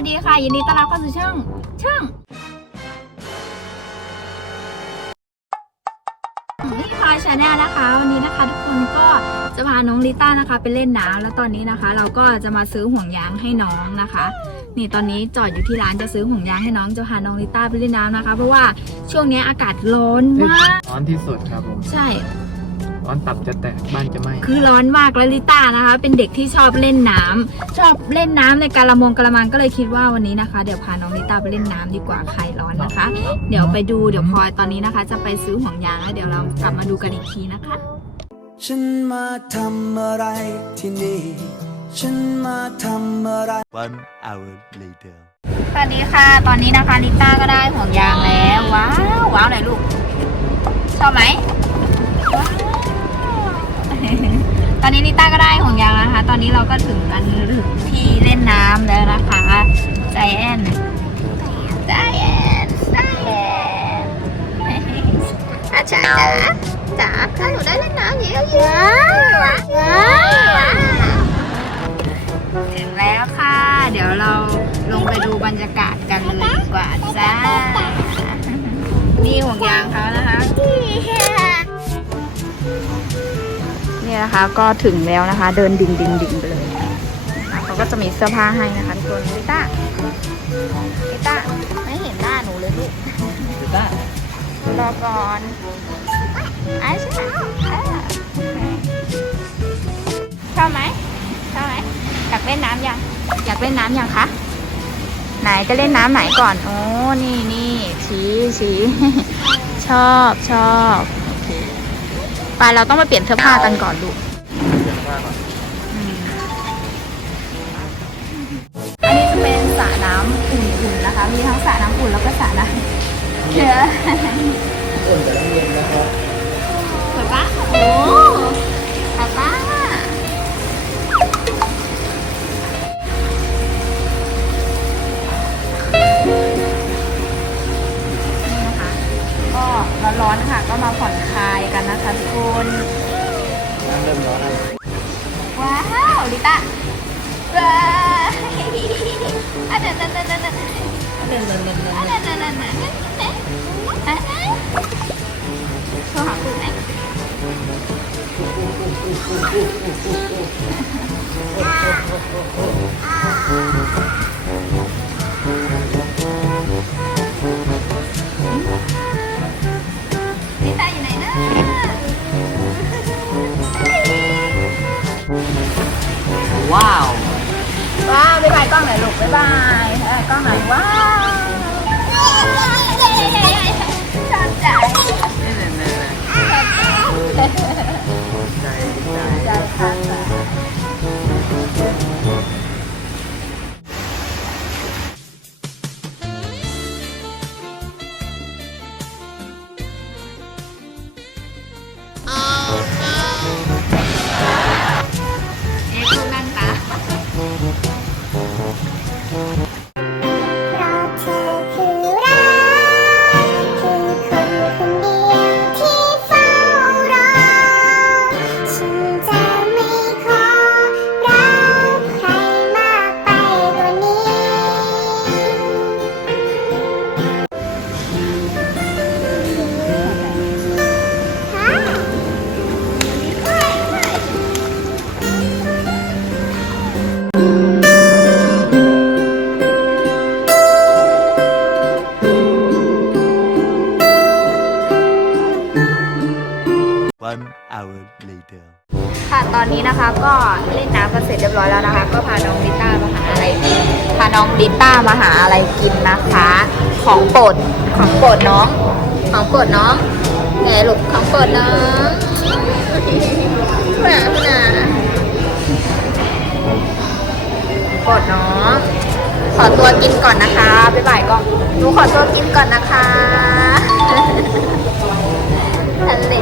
วัสดีค่ะ ยินดีต้อนรับเข้าสู่ช่องช่องนี่พาชาแนลนะคะ วันนี้นะคะ ทุกคนก็จะพาน้องลิต้านะคะ ไปเล่นน้ำแล้วตอนนี้นะคะ เราก็จะมาซื้อห่วงยางให้น้องนะคะ นี่ตอนนี้จอดอยู่ที่ร้านจะซื้อห่วงยางให้น้องจะพาน้องลิต้าไปเล่นน้ำนะคะ เพราะว่าช่วงนี้อากาศร้อนมาก ร้อนที่สุดครับผม ใช่ ร้อนตับจะแตกบ้านจะไหม้คือร้อนมากแล้วลิต้านะคะ เป็นเด็กที่ชอบเล่นน้ำชอบเล่นน้ำในกาละมงกระมังก็เลยคิดว่าวันนี้นะคะ เดี๋ยวพาน้องลิต้าไปเล่นน้ำดีกว่าใครร้อนนะคะ เดี๋ยวไปดูเดี๋ยวพลอยตอนนี้นะคะ จะไปซื้อห่วงยางแล้วเดี๋ยวเรากลับมาดูกันอีกทีนะคะ ฉันมาทำอะไรที่นี่ฉันมาทำอะไร One hour later. สวัสดีค่ะ ตอนนี้นะคะลิต้าก็ได้ห่วงยางแล้ว ว้าว ว้าวหน่อยลูก ชอบไหม อนนี้ลิต้าก็ได้ห่วงยางแล้วนะคะ ตอนนี้เราก็ถึงกันถึงที่เล่นน้ำแล้วนะคะใจแอนใจแอนใจแอนอาจารย์จ๋าจ๋าถ้าหนูได้เล่นน้ำเยอะๆว้าวว้าว นี่นะคะ ก็ถึงแล้วนะคะ เดินดิ่งดิ่งดิ่งไปเลยนะคะเขาก็จะมีเสื้อผ้าให้นะคะทุกคนลิต้าลิต้าไม่เห็นหน้าหนูเลยลูกลิต้ารอก่อนไอ้ใช่ชอบไหมชอบไหมอยากเล่นน้ำยังอยากเล่นน้ำยังคะไหนจะเล่นน้ำไหนก่อน โอ้ นี่นี่ชี้ชี้ชอบชอบโอเค ไปเราต้องมาเปลี่ยนเสื้อผ้ากันก่อนลูกเดี๋ยวมาก่อนอืมอันนี้จะเป็นสระน้ำอุ่นๆนะคะ มีทั้งสระน้ำอุ่นแล้วก็สระน้ำเยอะสวยปะโอ้ ร้อนๆค่ะ ก็มาผ่อนคลายกันนะคะทุกคนน้ำเริ่มร้อนแล้วว้าวลิต้าว้าวอันนั้นนั่นนั่นนั่นนั่นอันนั้นนั่นนั่นอันนั้นนั่นนั่นนั่นอันนั้นโทรหาคุณไหมลิ กล้องหน่อยลูกบ๊ายบายบ๊ายกล้องหน่อยว้าวชอบใจ hour later ค่ะตอนนี้นะคะก็เล่นน้ำกันเสร็จเรียบร้อยแล้วนะคะ ก็พาน้องลิต้ามาหาอะไรพาน้องลิต้ามาหาอะไรกินนะคะ ของโปรดของโปรดน้อง ของโปรดน้องไงลูกของโปรดน้องหนาหนาโปรดน้องขอตัวกินก่อนนะคะบ๊ายบายก่อนหนูขอตัวกินก่อนนะคะทะเล